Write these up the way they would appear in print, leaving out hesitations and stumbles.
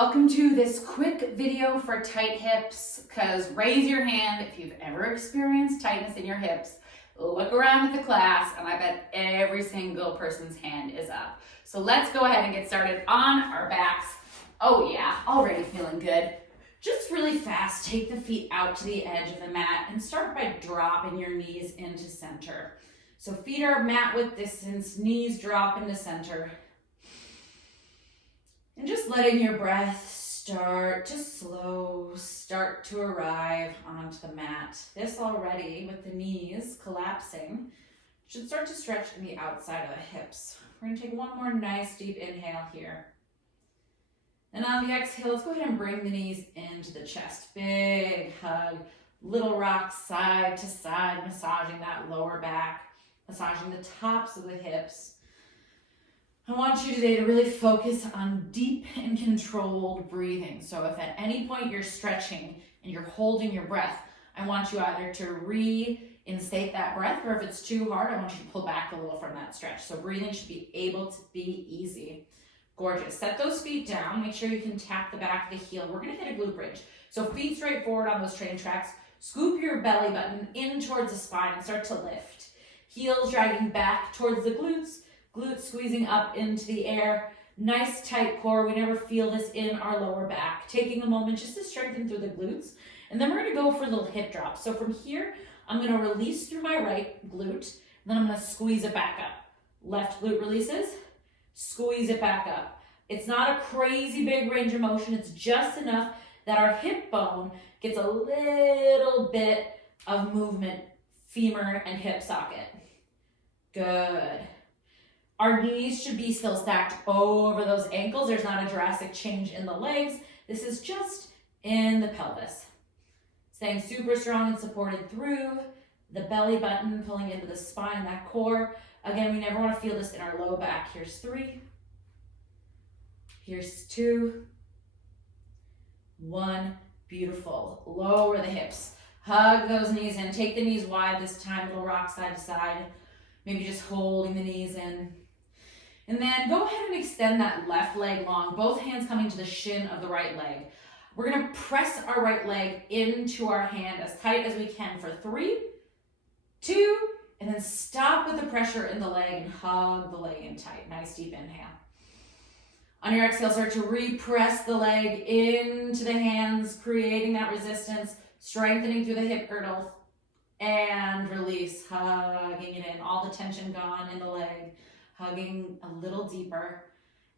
welcome to this quick video for tight hips, because raise your hand if you've ever experienced tightness in your hips. Look around at the class and I bet every single person's hand is up. So let's go ahead and get started on our backs. Oh yeah, already feeling good. Just really fast, take the feet out to the edge of the mat and start by dropping your knees into center. So feet are mat width distance, knees drop into center. And just letting your breath start to arrive onto the mat. This already, with the knees collapsing, should start to stretch in the outside of the hips. We're gonna take one more nice deep inhale here. And on the exhale, let's go ahead and bring the knees into the chest. Big hug, little rock side to side, massaging that lower back, massaging the tops of the hips. I want you today to really focus on deep and controlled breathing. So if at any point you're stretching and you're holding your breath, I want you either to reinstate that breath, or if it's too hard, I want you to pull back a little from that stretch. So breathing should be able to be easy. Gorgeous. Set those feet down. Make sure you can tap the back of the heel. We're going to hit a glute bridge. So feet straight forward on those train tracks. Scoop your belly button in towards the spine and start to lift. Heels dragging back towards the glutes. Glutes squeezing up into the air. Nice tight core. We never feel this in our lower back. Taking a moment just to strengthen through the glutes. And then we're going to go for a little hip drop. So from here, I'm going to release through my right glute. And then I'm going to squeeze it back up. Left glute releases. Squeeze it back up. It's not a crazy big range of motion. It's just enough that our hip bone gets a little bit of movement, femur and hip socket. Good. Our knees should be still stacked over those ankles. There's not a drastic change in the legs. This is just in the pelvis. Staying super strong and supported through the belly button, pulling into the spine and that core. Again, we never want to feel this in our low back. Here's 3. Here's 2. 1. Beautiful. Lower the hips. Hug those knees in. Take the knees wide this time. Little rock side to side. Maybe just holding the knees in. And then go ahead and extend that left leg long. Both hands coming to the shin of the right leg. We're going to press our right leg into our hand as tight as we can for 3, 2, and then stop with the pressure in the leg and hug the leg in tight. Nice deep inhale. On your exhale, start to repress the leg into the hands, creating that resistance, strengthening through the hip girdle, and release, hugging it in. All the tension gone in the leg, hugging a little deeper.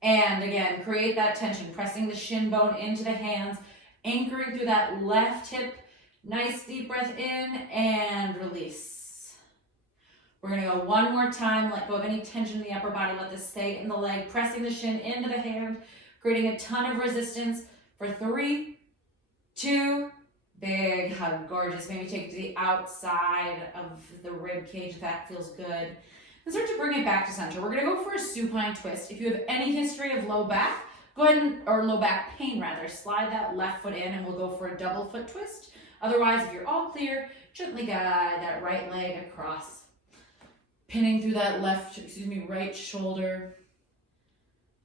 And again, create that tension, pressing the shin bone into the hands, anchoring through that left hip. Nice deep breath in and release. We're going to go one more time. Let go of any tension in the upper body. Let this stay in the leg, pressing the shin into the hand, creating a ton of resistance for 3, 2, big hug, gorgeous. Maybe take it to the outside of the rib cage if that feels good. And start to bring it back to center. We're going to go for a supine twist. If you have any history of low back, go ahead or low back pain rather, slide that left foot in and we'll go for a double foot twist. Otherwise, if you're all clear, gently guide that right leg across. Pinning through that right shoulder.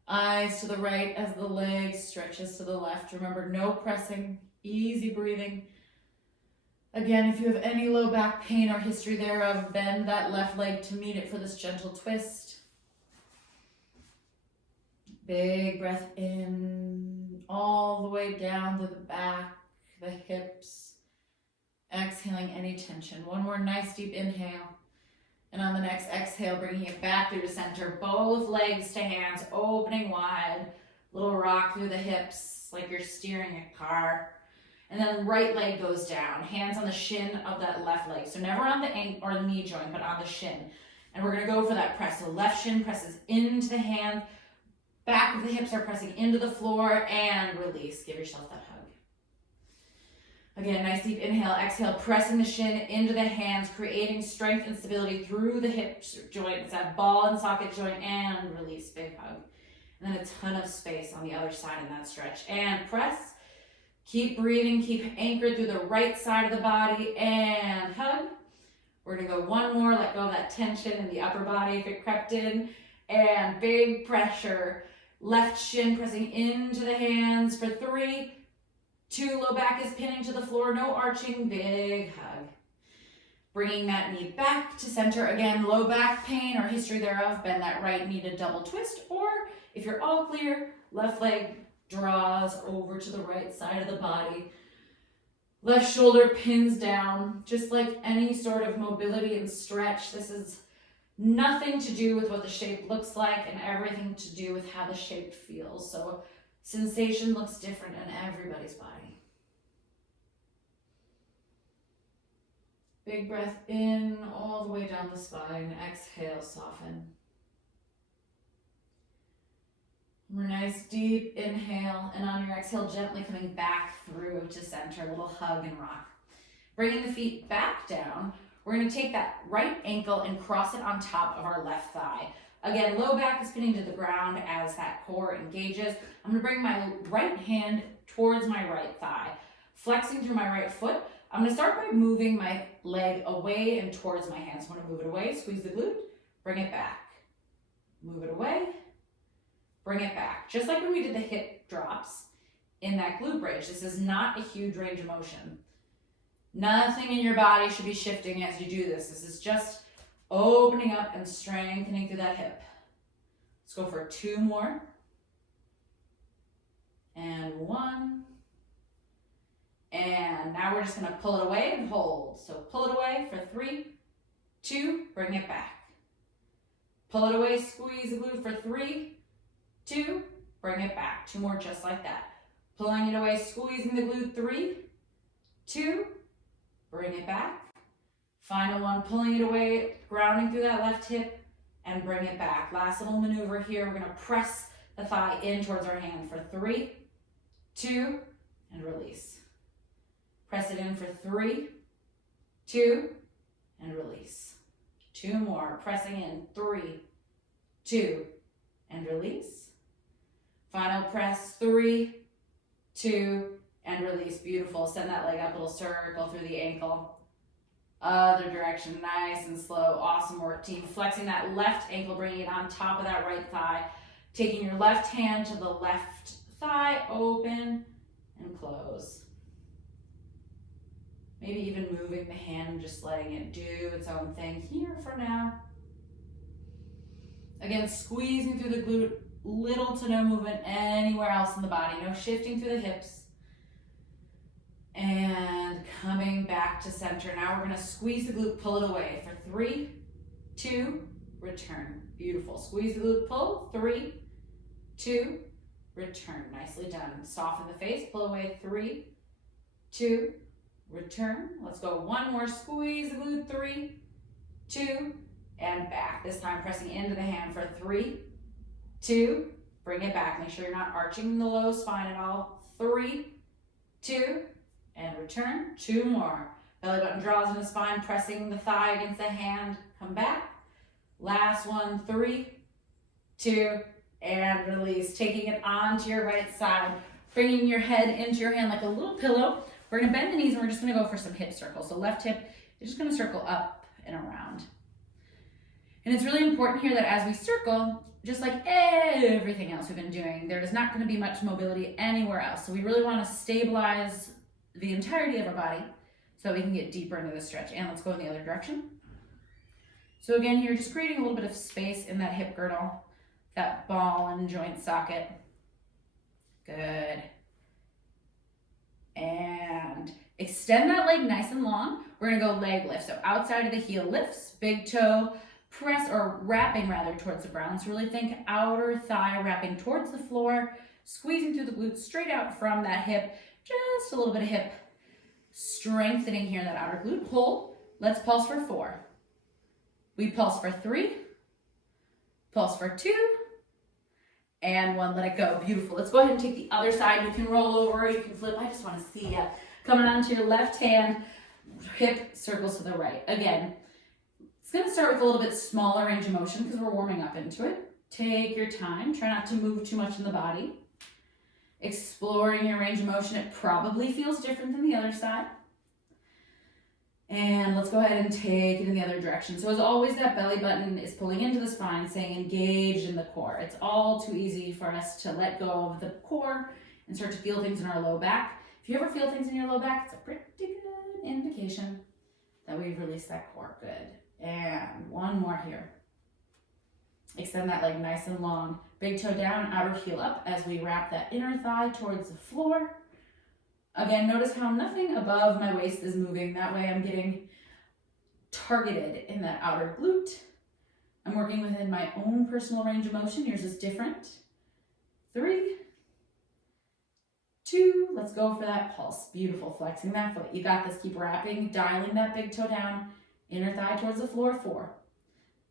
Eyes to the right as the leg stretches to the left. Remember, no pressing, easy breathing. Again, if you have any low back pain or history thereof, bend that left leg to meet it for this gentle twist. Big breath in, all the way down to the back, the hips. Exhaling any tension. One more nice deep inhale. And on the next exhale, bringing it back through to center. Both legs to hands, opening wide. Little rock through the hips like you're steering a car. And then right leg goes down. Hands on the shin of that left leg. So never on the ankle or the knee joint, but on the shin. And we're going to go for that press. So left shin presses into the hand. Back of the hips are pressing into the floor. And release. Give yourself that hug. Again, nice deep inhale, exhale, pressing the shin into the hands, creating strength and stability through the hip joint. It's that ball and socket joint, and release, big hug. And then a ton of space on the other side in that stretch. And press, keep breathing, keep anchored through the right side of the body, and hug. We're gonna go one more, let go of that tension in the upper body if it crept in, and big pressure. Left shin pressing into the hands for 3, 2, low back is pinning to the floor, no arching, big hug. Bringing that knee back to center. Again, low back pain or history thereof, bend that right knee to double twist, or if you're all clear, left leg draws over to the right side of the body. Left shoulder pins down, just like any sort of mobility and stretch. This is nothing to do with what the shape looks like and everything to do with how the shape feels. So sensation looks different in everybody's body. Big breath in all the way down the spine. Exhale, soften. Nice deep inhale, and on your exhale, gently coming back through to center, a little hug and rock. Bringing the feet back down, we're going to take that right ankle and cross it on top of our left thigh. Again, low back is pinning to the ground as that core engages. I'm going to bring my right hand towards my right thigh, flexing through my right foot. I'm going to start by moving my leg away and towards my hands. I want to move it away, squeeze the glute, bring it back. Move it away, bring it back. Just like when we did the hip drops in that glute bridge, this is not a huge range of motion. Nothing in your body should be shifting as you do this. This is just opening up and strengthening through that hip. Let's go for 2 more. And 1. And now we're just going to pull it away and hold. So pull it away for 3, 2, bring it back. Pull it away, squeeze the glute for 3, 2, bring it back. 2 more just like that. Pulling it away, squeezing the glute, 3, 2, bring it back. Final one, pulling it away, grounding through that left hip, and bring it back. Last little maneuver here. We're going to press the thigh in towards our hand for 3, 2, and release. Press it in for 3, 2, and release. 2 more. Pressing in. 3, 2, and release. Final press. 3, 2, and release. Beautiful. Send that leg up, a little circle through the ankle. Other direction. Nice and slow. Awesome work, team. Flexing that left ankle, bringing it on top of that right thigh. Taking your left hand to the left thigh. Open and close. Maybe even moving the hand and just letting it do its own thing here for now. Again, squeezing through the glute, little to no movement anywhere else in the body. No shifting through the hips. And coming back to center. Now we're going to squeeze the glute, pull it away for 3, 2, return. Beautiful. Squeeze the glute, pull. 3, 2, return. Nicely done. Soften the face, pull away. 3, 2, return. Let's go 1 more. Squeeze the glute. 3, 2, and back. This time pressing into the hand for 3, 2, bring it back. Make sure you're not arching the low spine at all. 3, 2, and return. 2 more. Belly button draws in the spine, pressing the thigh against the hand. Come back. Last one. 3, 2, and release. Taking it onto your right side, bringing your head into your hand like a little pillow. We're going to bend the knees and we're just going to go for some hip circles. So left hip is just going to circle up and around. And it's really important here that as we circle, just like everything else we've been doing, there is not going to be much mobility anywhere else. So we really want to stabilize the entirety of our body so that we can get deeper into the stretch. And let's go in the other direction. So again, here, just creating a little bit of space in that hip girdle, that ball and joint socket. Good. And extend that leg nice and long. We're going to go leg lift. So outside of the heel lifts, big toe, press or wrapping rather towards the ground. So really think outer thigh wrapping towards the floor, squeezing through the glutes straight out from that hip. Just a little bit of hip strengthening here in that outer glute. Hold. Let's pulse for 4. We pulse for 3. Pulse for 2. And 1, let it go. Beautiful. Let's go ahead and take the other side. You can roll over, you can flip. I just want to see you. Coming onto your left hand, hip circles to the right. Again, it's going to start with a little bit smaller range of motion because we're warming up into it. Take your time. Try not to move too much in the body. Exploring your range of motion. It probably feels different than the other side. And let's go ahead and take it in the other direction. So as always, that belly button is pulling into the spine, saying engaged in the core. It's all too easy for us to let go of the core and start to feel things in our low back. If you ever feel things in your low back, it's a pretty good indication that we've released that core. Good. And one more here. Extend that leg nice and long. Big toe down, outer heel up as we wrap that inner thigh towards the floor. Again, notice how nothing above my waist is moving. That way I'm getting targeted in that outer glute. I'm working within my own personal range of motion. Yours is different. 3, 2, let's go for that pulse. Beautiful, flexing that foot. You got this, keep wrapping, dialing that big toe down, inner thigh towards the floor. 4,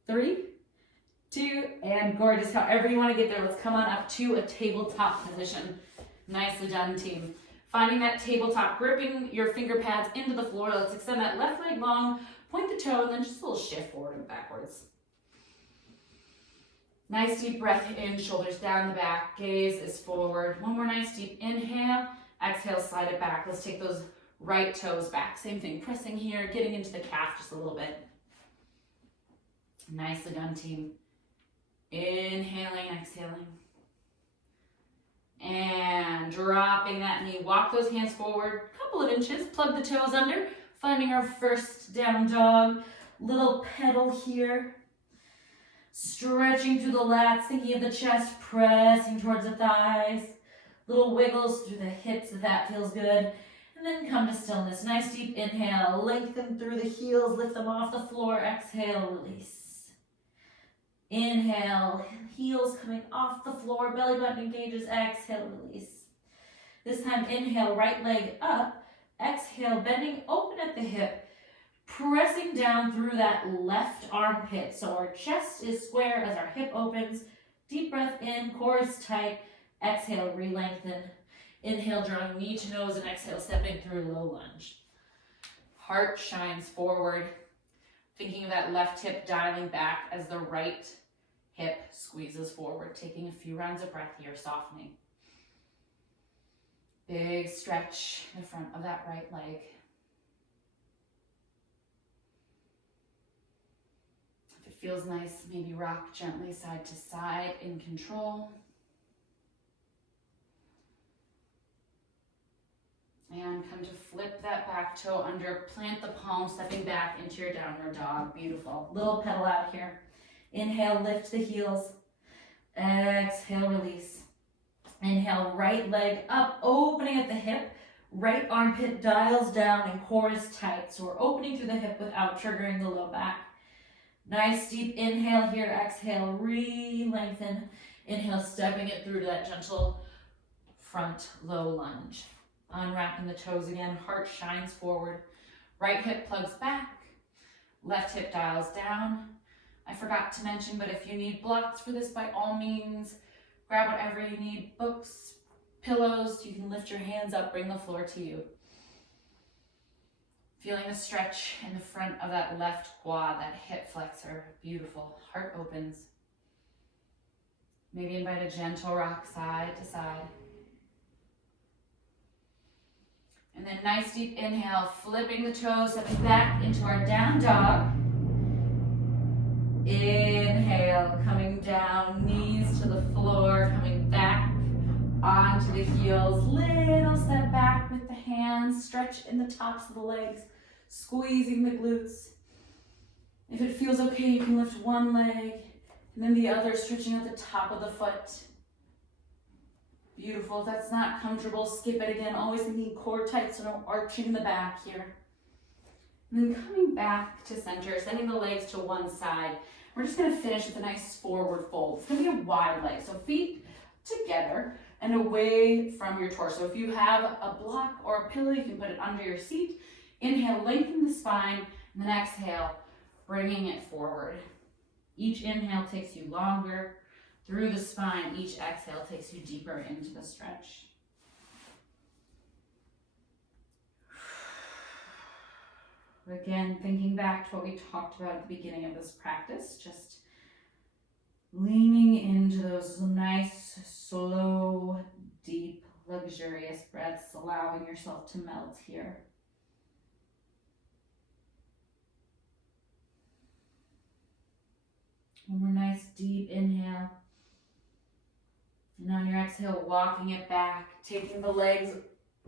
3, 2, and gorgeous. However you want to get there, let's come on up to a tabletop position. Nicely done, team. Finding that tabletop, gripping your finger pads into the floor. Let's extend that left leg long, point the toe, and then just a little shift forward and backwards. Nice deep breath in, shoulders down the back, gaze is forward. One more nice deep inhale, exhale, slide it back. Let's take those right toes back. Same thing, pressing here, getting into the calf just a little bit. Nicely done, team. Inhaling, exhaling. And dropping that knee, walk those hands forward, a couple of inches, plug the toes under, finding our first down dog. Little pedal here. Stretching through the lats, thinking of the chest, pressing towards the thighs. Little wiggles through the hips if that feels good. And then come to stillness. Nice deep inhale, lengthen through the heels, lift them off the floor, exhale, release. Inhale, heels coming off the floor, belly button engages, exhale, release. This time, inhale, right leg up, exhale, bending open at the hip, pressing down through that left armpit. So our chest is square as our hip opens. Deep breath in, core is tight, exhale, re-lengthen. Inhale, drawing knee to nose, and exhale, stepping through low lunge. Heart shines forward, thinking of that left hip dialing back as the right hip squeezes forward, taking a few rounds of breath here, softening. Big stretch in the front of that right leg. If it feels nice, maybe rock gently side to side in control. And come to flip that back toe under, plant the palm, stepping back into your downward dog. Beautiful. Little pedal out here. Inhale, lift the heels. Exhale, release. Inhale, right leg up, opening at the hip. Right armpit dials down and core is tight. So we're opening through the hip without triggering the low back. Nice deep inhale here. Exhale, re-lengthen. Inhale, stepping it through to that gentle front low lunge. Unwrapping the toes again, heart shines forward. Right hip plugs back, left hip dials down. I forgot to mention, but if you need blocks for this, by all means, grab whatever you need, books, pillows, you can lift your hands up, bring the floor to you. Feeling the stretch in the front of that left quad, that hip flexor, beautiful. Heart opens. Maybe invite a gentle rock side to side. And then nice deep inhale, flipping the toes, stepping back into our down dog. Inhale, coming down, knees to the floor, coming back onto the heels. Little step back with the hands, stretch in the tops of the legs, squeezing the glutes. If it feels okay, you can lift one leg and then the other, stretching at the top of the foot. Beautiful. If that's not comfortable, skip it again. Always thinking core tight, so no arching in the back here. And then coming back to center, sending the legs to one side. We're just going to finish with a nice forward fold. It's going to be a wide leg. So feet together and away from your torso. If you have a block or a pillow, you can put it under your seat. Inhale, lengthen the spine, and then exhale, bringing it forward. Each inhale takes you longer through the spine. Each exhale takes you deeper into the stretch. Again, thinking back to what we talked about at the beginning of this practice, just leaning into those nice, slow, deep, luxurious breaths, allowing yourself to melt here. One more nice deep inhale. And on your exhale, walking it back, taking the legs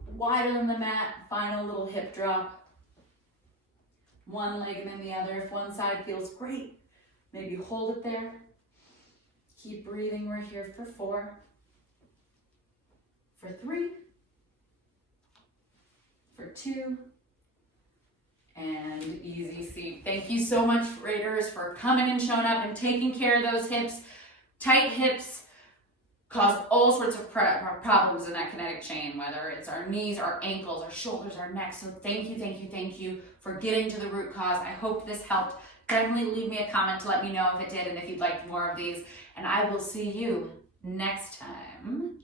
wider than the mat, final little hip drop. One leg and then the other. If one side feels great, maybe hold it there. Keep breathing. We're here for 4, for 3, for 2, and easy seat. Thank you so much, Raiders, for coming and showing up and taking care of those hips. Tight hips cause all sorts of problems in that kinetic chain, whether it's our knees, our ankles, our shoulders, our necks. So thank you for getting to the root cause. I hope this helped. Definitely leave me a comment to let me know if it did and if you'd like more of these. And I will see you next time.